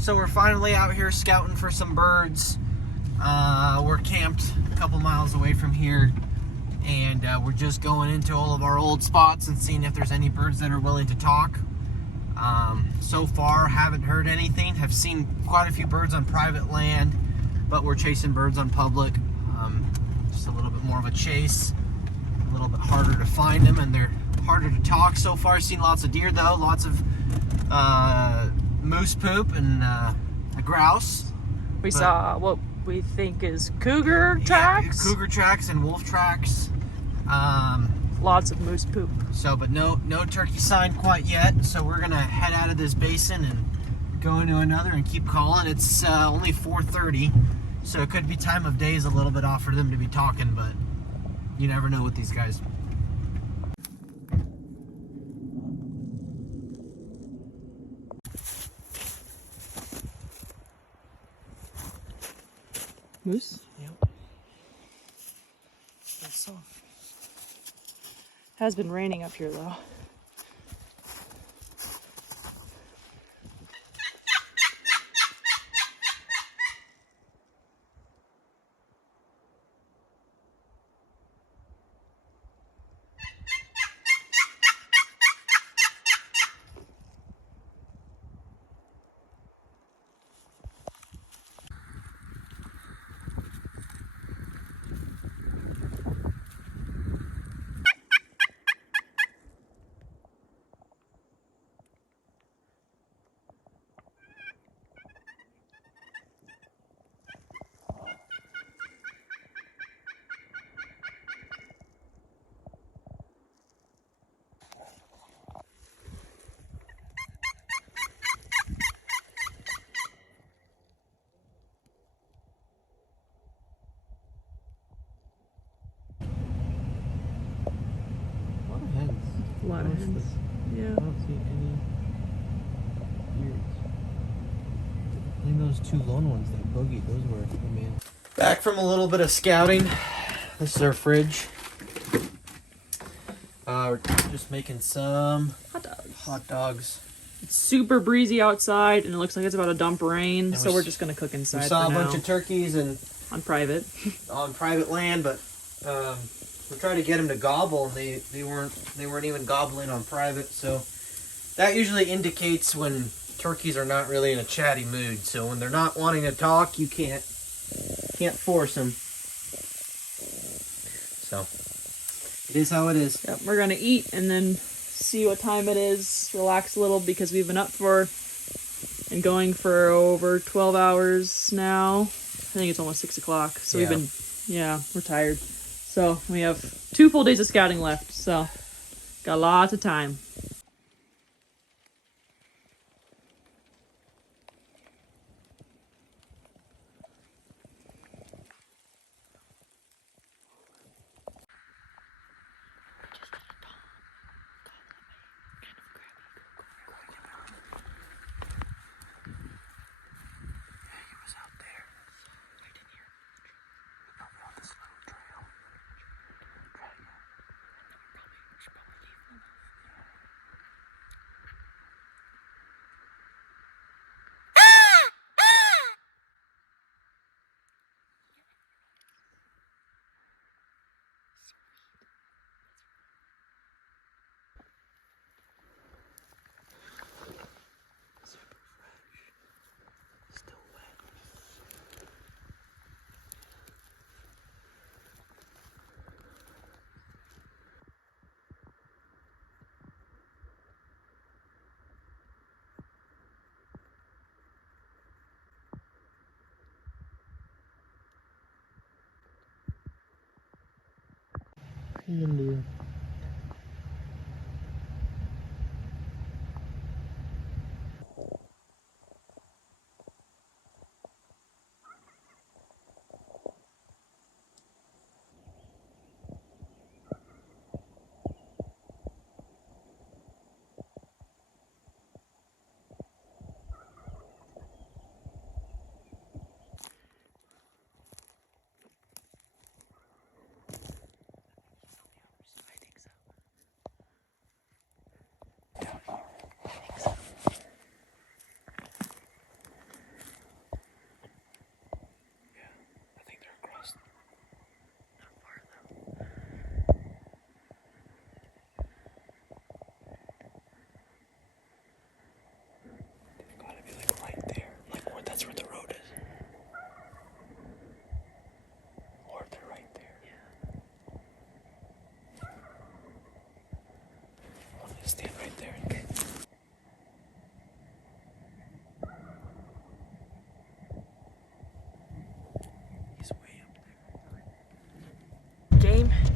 So we're finally out here scouting for some birds. We're camped a couple miles away from here, and we're just going into all of our old spots and seeing if there's any birds that are willing to talk. So far, haven't heard anything. Have seen quite a few birds on private land, but we're chasing birds on public. Just a little bit more of a chase, a little bit harder to find them, and they're harder to talk. So far, seen lots of deer though, lots of moose poop and a grouse. We saw what we think is cougar tracks. Yeah, cougar tracks and wolf tracks. Lots of moose poop. So, but no turkey sign quite yet. So we're gonna head out of this basin and go into another and keep calling. It's only 4:30, so it could be time of day is a little bit off for them to be talking, but you never know with these guys. Moose? Yep. That's soft. Has been raining up here though. A lot of hens. Yeah. I don't see any ears. I think those two lone ones that boogied, those were the main. Back from a little bit of scouting. This is our fridge. We're just making some hot dogs. It's super breezy outside, and it looks like it's about to dump rain, so we're just gonna cook inside. We saw for a bunch now. of turkeys and On private. on private land, but we tried to get them to gobble, and they weren't even gobbling on private. So that usually indicates when turkeys are not really in a chatty mood. So when they're not wanting to talk, you can't force them. So it is how it is. Yep, we're gonna eat and then see what time it is. Relax a little because we've been up for and going for over 12 hours now. I think it's almost 6 o'clock. So Yeah. we're tired. So we have 2 full days of scouting left. So got lots of time.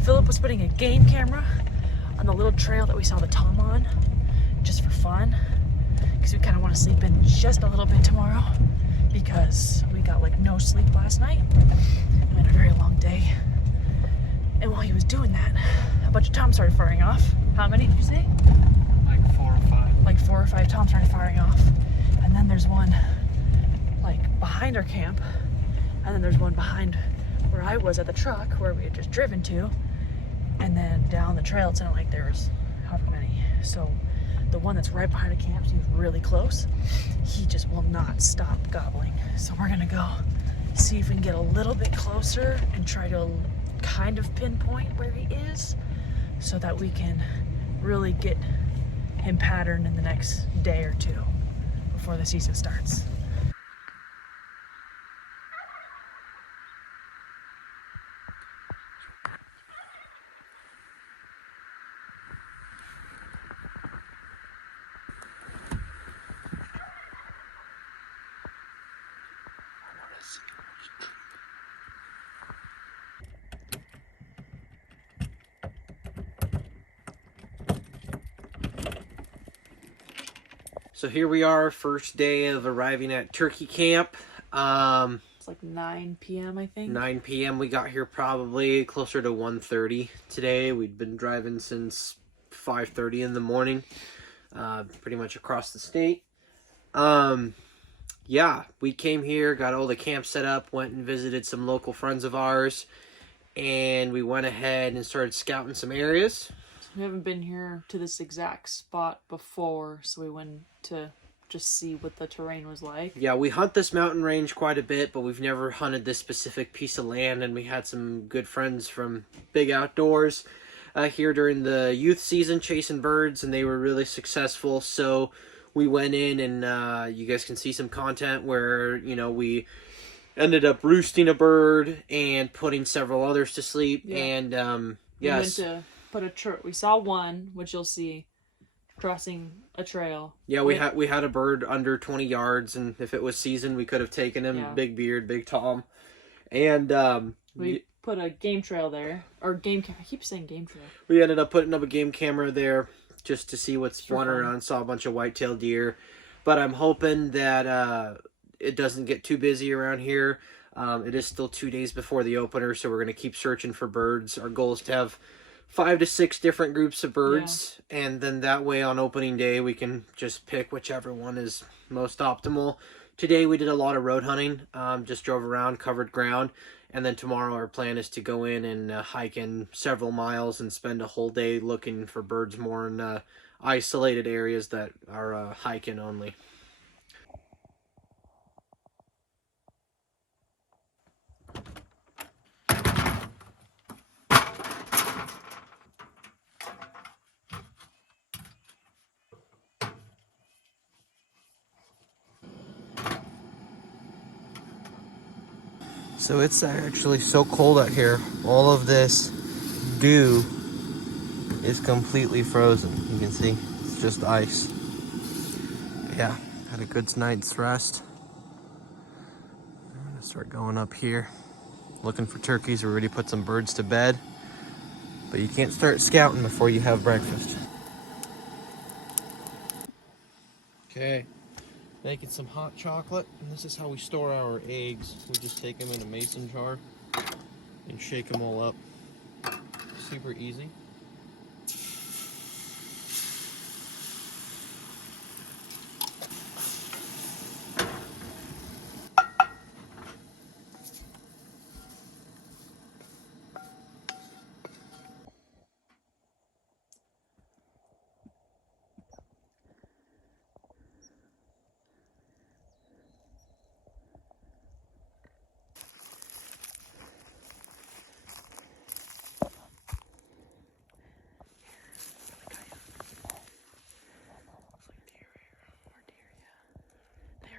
Philip was putting a game camera on the little trail that we saw the tom on, just for fun, because we kind of want to sleep in just a little bit tomorrow, because we got like no sleep last night. We had a very long day. And while he was doing that, a bunch of toms started firing off. How many did you say? Like 4 or 5. Like 4 or 5 toms started firing off. And then there's one like behind our camp. And then there's one behind where I was at the truck, where we had just driven to. And then down the trail, it sounded like there was however many. So the one that's right behind the camp seems really close. He just will not stop gobbling. So we're gonna go see if we can get a little bit closer and try to kind of pinpoint where he is, so that we can really get him patterned in the next day or two before the season starts. So here we are, first day of arriving at turkey camp. It's like 9 p.m. I think. 9 p.m. We got here probably closer to 1:30 today. We'd been driving since 5:30 in the morning, pretty much across the state. Yeah, we came here, got all the camp set up, went and visited some local friends of ours, and we went ahead and started scouting some areas. We haven't been here to this exact spot before, so we went to just see what the terrain was like. Yeah, we hunt this mountain range quite a bit, but we've never hunted this specific piece of land, and we had some good friends from Big Outdoors here during the youth season chasing birds, and they were really successful. So we went in, and you guys can see some content where, you know, we ended up roosting a bird and putting several others to sleep. Yeah. And We yes, went to we saw one, which you'll see crossing a trail. yeah, we had a bird under 20 yards, and if it was season, we could have taken him. Yeah. Big beard, big tom, and We put a game trail there, or game cam. I keep saying game trail. we ended up putting up a game camera there just to see what's For wandering fun. around. Saw a bunch of white-tailed deer, but I'm hoping that it doesn't get too busy around here. It is still 2 days before the opener, so we're going to keep searching for birds. Our goal is to have 5 to 6 different groups of birds, and then that way on opening day we can just pick whichever one is most optimal. Today we did a lot of road hunting, just drove around, covered ground, and then tomorrow our plan is to go in and hike in several miles and spend a whole day looking for birds more in isolated areas that are hiking only. So it's actually so cold out here. All of this dew is completely frozen. You can see it's just ice. Yeah, had a good night's rest. I'm gonna start going up here, looking for turkeys. We already put some birds to bed, but you can't start scouting before you have breakfast. Okay. Making some hot chocolate, and this is how we store our eggs. We just take them in a mason jar and shake them all up. Super easy.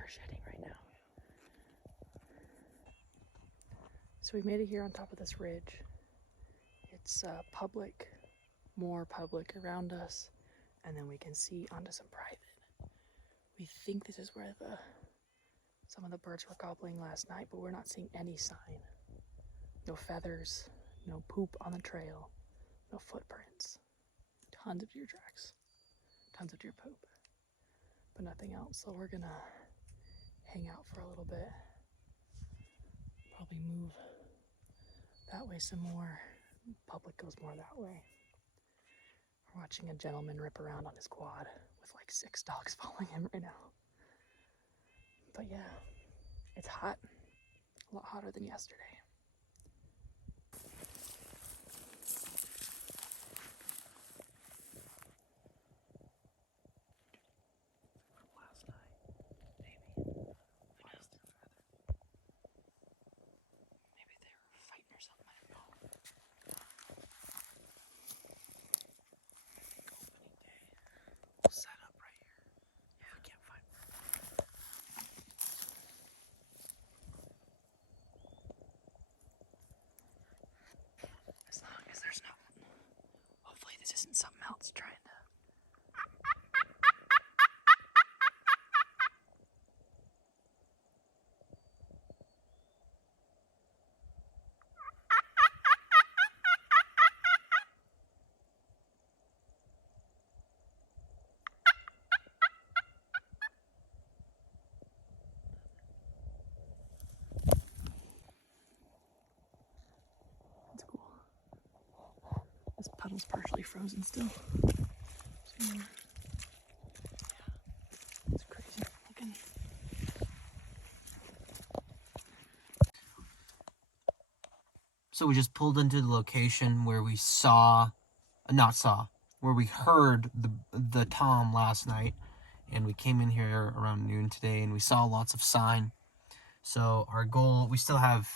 Shedding right now. So we made it here on top of this ridge. It's public, more public around us, and then we can see onto some private. We think this is where some of the birds were gobbling last night, but we're not seeing any sign. No feathers, No poop on the trail. No footprints. Tons of deer tracks. Tons of deer poop. But nothing else. So we're gonna hang out for a little bit. Probably move that way some more. Public goes more that way. We're watching a gentleman rip around on his quad with like 6 dogs following him right now. But yeah, it's hot. A lot hotter than yesterday. Last night, maybe. Maybe they were fighting or something. I don't know. Opening day. We'll set up right here. Yeah, I can't find. As long as there's no. Hopefully, this isn't something else trying to. That's cool. This puddle's partially frozen still. So, yeah, it's crazy looking. So we just pulled into the location where we where we heard the tom last night, and we came in here around noon today, and we saw lots of sign. So our goal, we still have,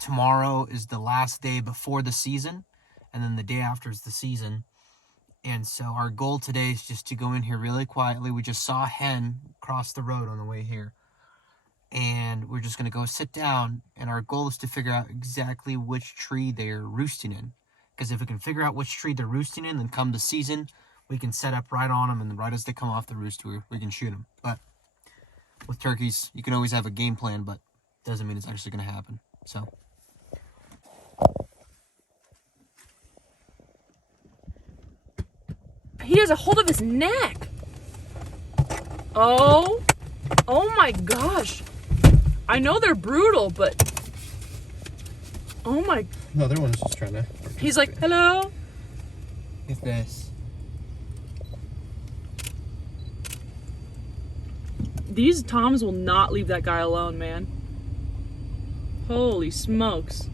tomorrow is the last day before the season, and then the day after is the season. And so our goal today is just to go in here really quietly. We just saw a hen cross the road on the way here. And we're just going to go sit down, and our goal is to figure out exactly which tree they're roosting in. Because if we can figure out which tree they're roosting in, then come the season, we can set up right on them, and right as they come off the roost, we can shoot them. But with turkeys, you can always have a game plan, but doesn't mean it's actually going to happen. So He has a hold of his neck. Oh my gosh. I know they're brutal, but oh my. no, other one's just trying to. He's like, hello. It's this. These toms will not leave that guy alone, man. Holy smokes.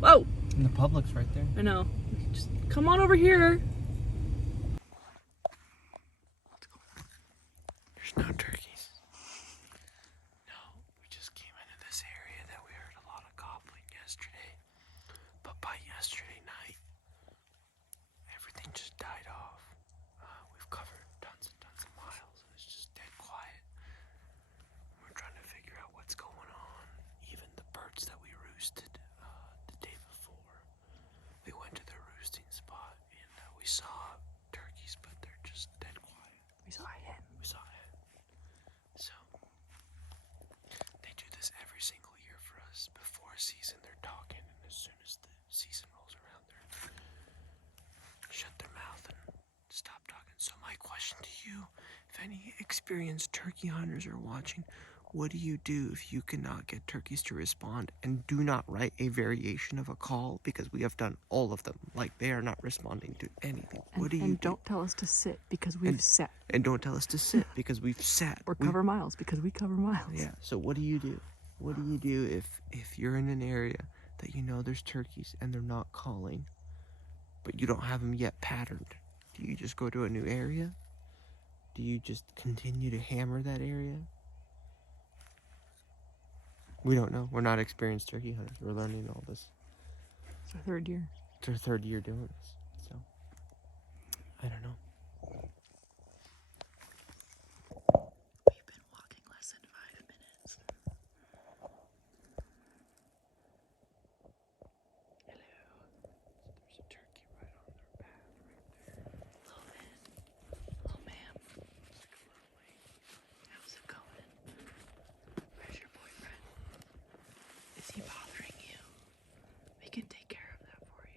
Whoa. And the public's right there. I know. Just come on over here. There's no turkeys. No, we just came into this area that we heard a lot of gobbling yesterday. But by yesterday night, everything just died off. We've covered tons and tons of miles, and it's just dead quiet. We're trying to figure out what's going on. Even the birds that we roosted the day before, we went to their roosting spot, and we saw turkeys, but they're just dead quiet. We saw a hen. So they do this every single year for us. Before a season, they're talking, and as soon as the season rolls around, they're shut their mouth and stop talking. So my question to you, if any experienced turkey hunters are watching, what do you do if you cannot get turkeys to respond? And do not write a variation of a call, because we have done all of them. Like, they are not responding to anything. What do you do? And don't tell us to sit because we've sat. And don't tell us to sit because we've sat. Or cover miles because we cover miles. Yeah. So what do you do? What do you do if you're in an area that you know there's turkeys and they're not calling, but you don't have them yet patterned? Do you just go to a new area? Do you just continue to hammer that area? We don't know. We're not experienced turkey hunters. We're learning all this. It's our third year. It's our third year doing this. So, I don't know. We've been walking less than 5 minutes. Hello. There's a turkey right on their path right there. Hello, man. Hello, ma'am. How's it going? Where's your boyfriend? Is he bothering you? We can take care of that for you.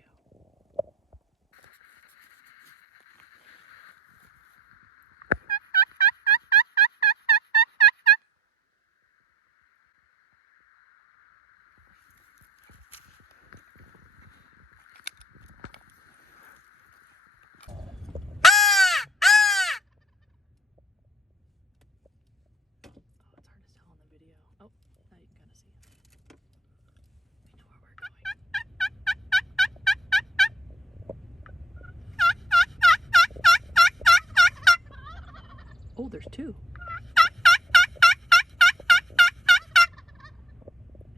there's two.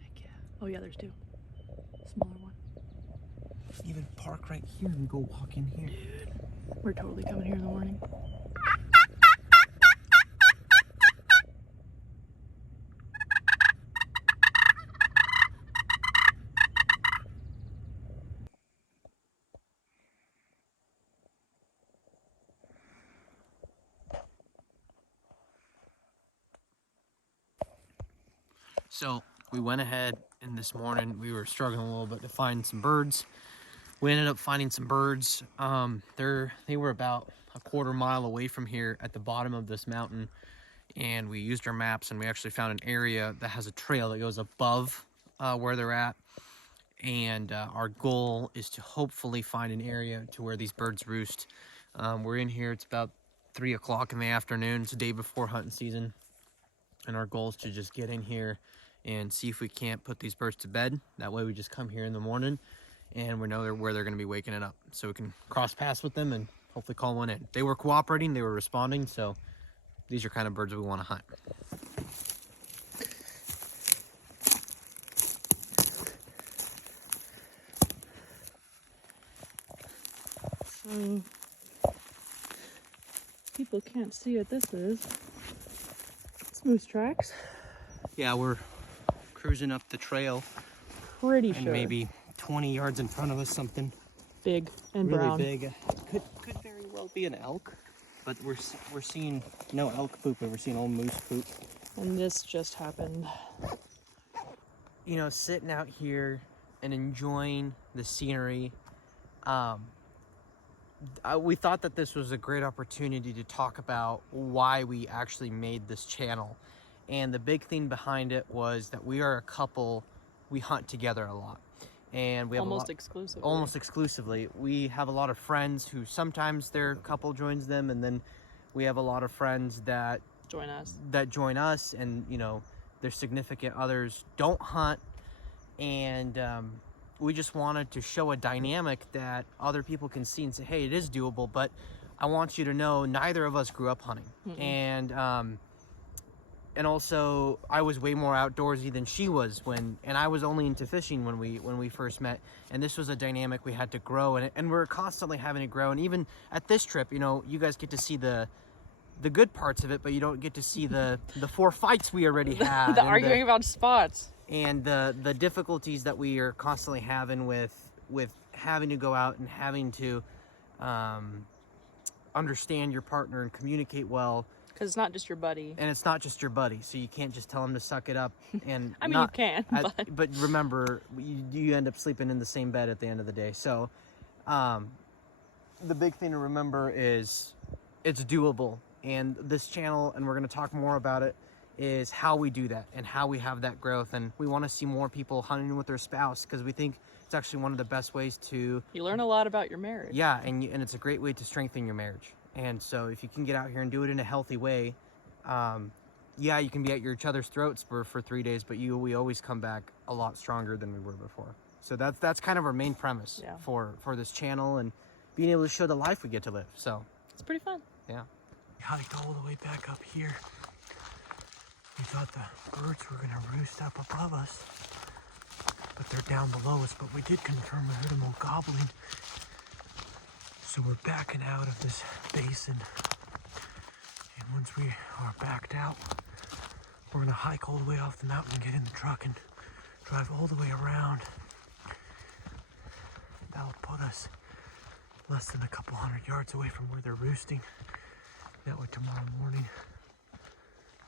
Heck yeah. Oh yeah, there's two. Smaller one. Even park right here and go walk in here. Dude, we're totally coming here in the morning. So we went ahead, and this morning we were struggling a little bit to find some birds. We ended up finding some birds. They were about a quarter mile away from here at the bottom of this mountain, and we used our maps and we actually found an area that has a trail that goes above where they're at. And our goal is to hopefully find an area to where these birds roost. We're in here, it's about 3 o'clock in the afternoon. It's the day before hunting season, and our goal is to just get in here and see if we can't put these birds to bed. That way we just come here in the morning and we know where they're going to be waking it up, so we can cross paths with them and hopefully call one in. They were cooperating, they were responding, so these are kind of birds we want to hunt. So people can't see what this is. Moose tracks. Yeah, we're cruising up the trail. Pretty and sure. Maybe 20 yards in front of us, something Big and really brown. big. Could very well be an elk, but we're seeing no elk poop, but we're seeing old moose poop. And this just happened. You know, sitting out here and enjoying the scenery. We thought that this was a great opportunity to talk about why we actually made this channel. And the big thing behind it was that we are a couple, we hunt together a lot. And we have almost exclusively. Almost exclusively. We have a lot of friends who sometimes their couple joins them, and then we have a lot of friends that join us. And you know, their significant others don't hunt, and we just wanted to show a dynamic that other people can see and say, hey, it is doable, but I want you to know neither of us grew up hunting. And also I was way more outdoorsy than she was and I was only into fishing when we first met, and this was a dynamic we had to grow, and we're constantly having to grow. And even at this trip, you know, you guys get to see the good parts of it, but you don't get to see the 4 fights we already had. The arguing about spots. And the difficulties that we are constantly having with having to go out and having to understand your partner and communicate well. Because it's not just your buddy. And it's not just your buddy, so you can't just tell him to suck it up. And I mean, you can, but remember, you end up sleeping in the same bed at the end of the day. So the big thing to remember is it's doable. And this channel, and we're going to talk more about it, is how we do that and how we have that growth. And we want to see more people hunting with their spouse, because we think it's actually one of the best ways to... You learn a lot about your marriage. Yeah, and it's a great way to strengthen your marriage. And so if you can get out here and do it in a healthy way, yeah, you can be at each other's throats for 3 days, but we always come back a lot stronger than we were before. So that's kind of our main premise for this channel, and being able to show the life we get to live. So it's pretty fun. Yeah. We hiked all the way back up here. We thought the birds were going to roost up above us, but they're down below us. But we did confirm we heard them all gobbling. So we're backing out of this basin. And once we are backed out, we're going to hike all the way off the mountain and get in the truck and drive all the way around. That'll put us less than a couple 100 yards away from where they're roosting. That way tomorrow morning,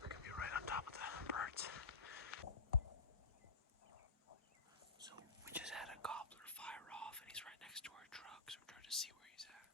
we're going to be right on top of the birds. So we just had a gobbler fire off, and he's right next to our truck, so we're trying to see where he's at.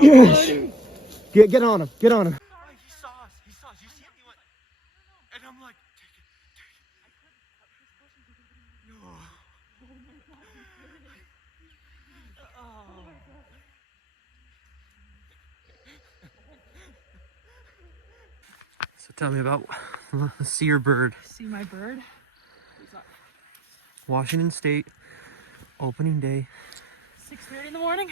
Yes. Get on him. Get on him. He saw us. He saw us. You see him? He went. And I'm like, take it. No. So tell me about see your bird. See my bird? Washington State, opening day. 6:30 in the morning.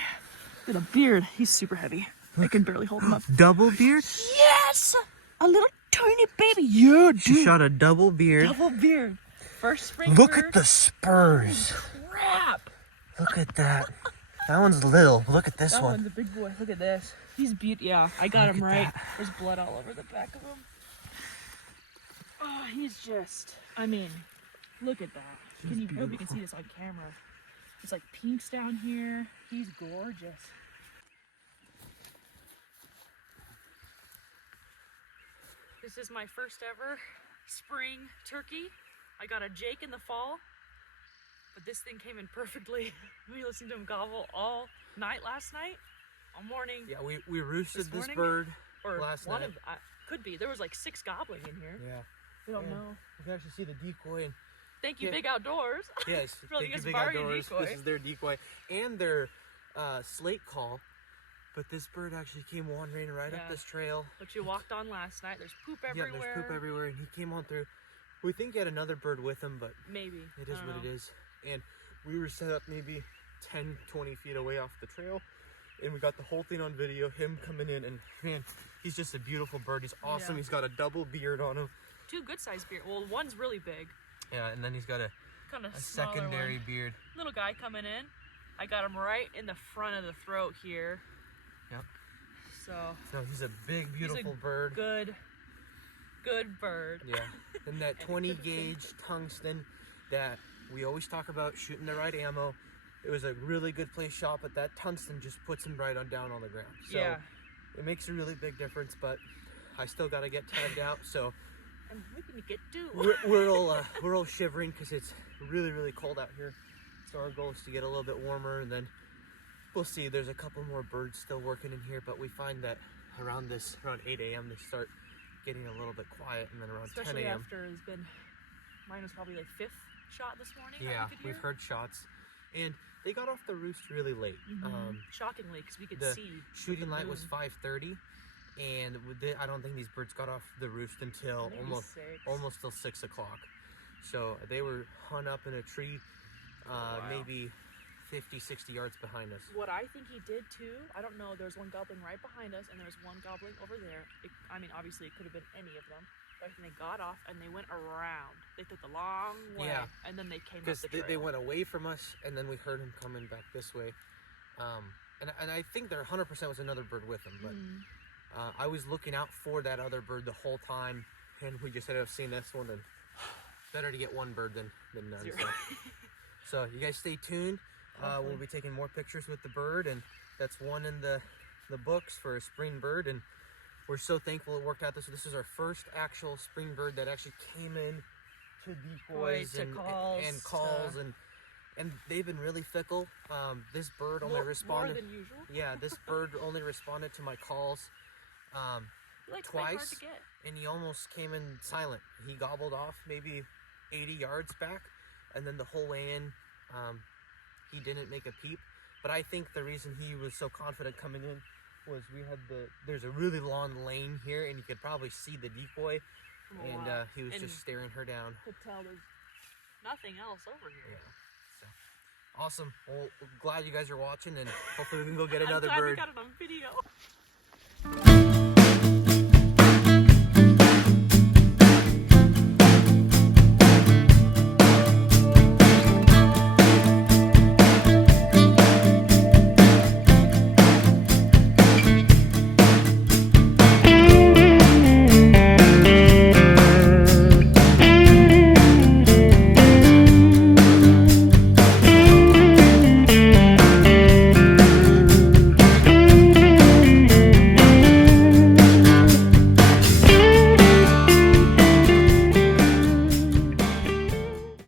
With a beard. He's super heavy. I can barely hold him up. Double beard? Yes! A little tiny baby. Yeah, dude. She shot a double beard. Double beard. First spring Look bird. at the spurs. Crap. Look at that. That one's little. Look at this That one. one's a big boy. Look at this. He's beautiful. Yeah, I got him right. That. There's blood all over the back of him. Oh, he's just, I mean, look at that. Can you hope you can see this on camera? It's like pinks down here. He's gorgeous. This is my first ever spring turkey. I got a Jake in the fall, but this thing came in perfectly. We listened to him gobble all night last night. All morning. Yeah, we roosted this bird last night. Could be. There was like 6 gobbling in here. Yeah. We don't know. You can actually see the decoy. And Thank you, Big Outdoors. yes, Really thank you, is Big borrowing a Outdoors. decoy. This is their decoy and their slate call. But this bird actually came wandering right up this trail. Which you walked on last night. There's poop everywhere. Yeah, there's poop everywhere, and he came on through. We think he had another bird with him, but maybe it is what it is. And we were set up maybe 10, 20 feet away off the trail, and we got the whole thing on video, him coming in, and man, he's just a beautiful bird. He's awesome. Yeah. He's got a double beard on him. 2 good-sized beard. Well, one's really big. Yeah, and then he's got a Kind of secondary one. beard. Little guy coming in. I got him right in the front of the throat here. Yep. So he's a big, beautiful bird. Good bird. Yeah. And that 20 gauge tungsten that we always talk about, shooting the right ammo. It was a really good place shot, but that tungsten just puts him right on down on the ground. So it makes a really big difference, but I still got to get tagged out. So I'm hoping to get 2. we're all shivering because it's really, really cold out here. So our goal is to get a little bit warmer, and then we'll see. There's a couple more birds still working in here, but we find that around 8 a.m. they start getting a little bit quiet, and then around 10 a.m. Especially after it's been, mine was probably like 5th shot this morning. Yeah, we've heard shots, and they got off the roost really late. Shockingly, because we could the see. Shooting light was 5:30, and I don't think these birds got off the roost until almost till 6 o'clock. So they were hung up in a tree, maybe 50, 60 yards behind us. What I think he did too, I don't know, there's one gobbling right behind us and there's one gobbling over there. I mean, obviously it could have been any of them, but I think they got off and they went around. They took the long way, and then they came up the trail. They went away from us, and then we heard him coming back this way. And I think there 100% was another bird with him, but I was looking out for that other bird the whole time, and we just ended up seeing this one, and better to get one bird than none. So you guys stay tuned. We'll be taking more pictures with the bird, and that's one in the books for a spring bird, and we're so thankful it worked out. This is our first actual spring bird that actually came in to decoys and calls, and they've been really fickle. This bird only responded more than usual. Yeah, this bird only responded to my calls twice, and he almost came in silent. He gobbled off maybe 80 yards back, and then the whole way in, he didn't make a peep. But I think the reason he was so confident coming in was there's a really long lane here, and you could probably see the decoy, and he was just staring her down. Could tell there's nothing else over here. Yeah. So awesome. Well, glad you guys are watching, and hopefully we can go get another I'm glad bird. we got it on video.